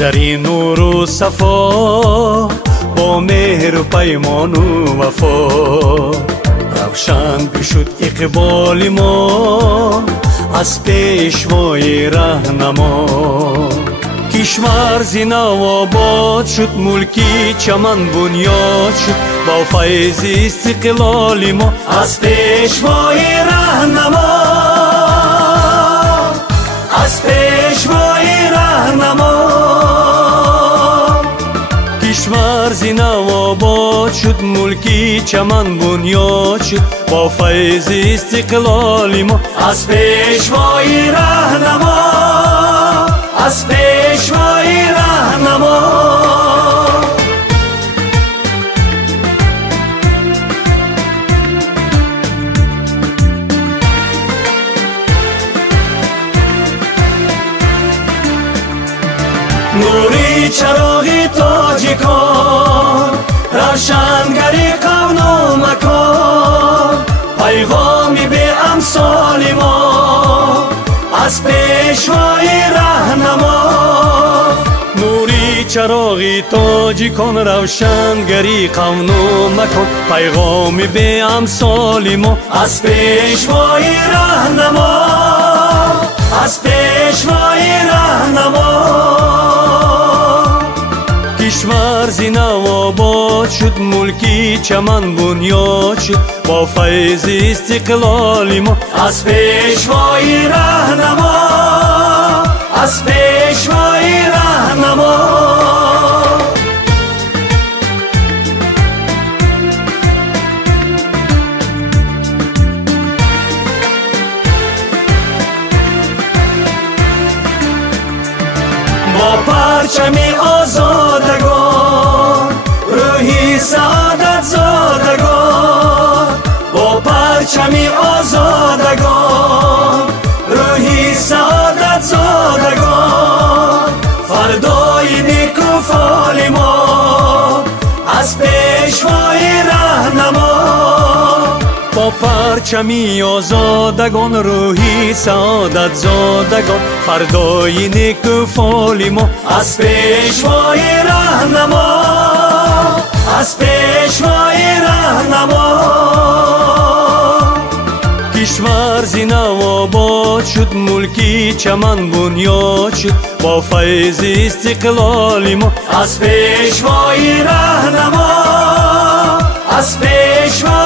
سری نور و صفا با مهر و پیمان و وفا روشن بشد اقبال ما از پیشوای رهنما کشور زینا و آباد شد ملکی چمن بنیاد شد با فیض استقلال ما از پیشوای رهنما از پیشوای رهنما کشور زینا و آباد شد ملکی چمن بنیاد شد با فیض استقلال ما از پیشوای رهنما از پیشوای رهنما نوری چراغی تاجیکان روشنگری قون و مکان پیغامی به امثال ما از پیشوای رهنما نوری چراغی تاجیکان روشنگری قون و مکان پیغامی به امثال ما از پیشوای رهنما از پیشوای رهنما کشور زینا و آباد شد ملکی چمن بنیاد شد با فیض استقلال ما از پیشوای رهنما از پیشوای رهنما با پرچم آزادگان روحی سعادت زادگان با پرچم آزادگان روحی سعادت زادگان فردای نیک و فال ما از پیشوای رهنما با پرچمی آزادگان روحی سعادت زادگان فردای نیک و فال ما از پیشوای رهنما از پیشوای رهنما کشور زینا و آباد شد ملکی چمن بنیاد شد با فیض استقلال ما از پیشوای رهنما از پیشوای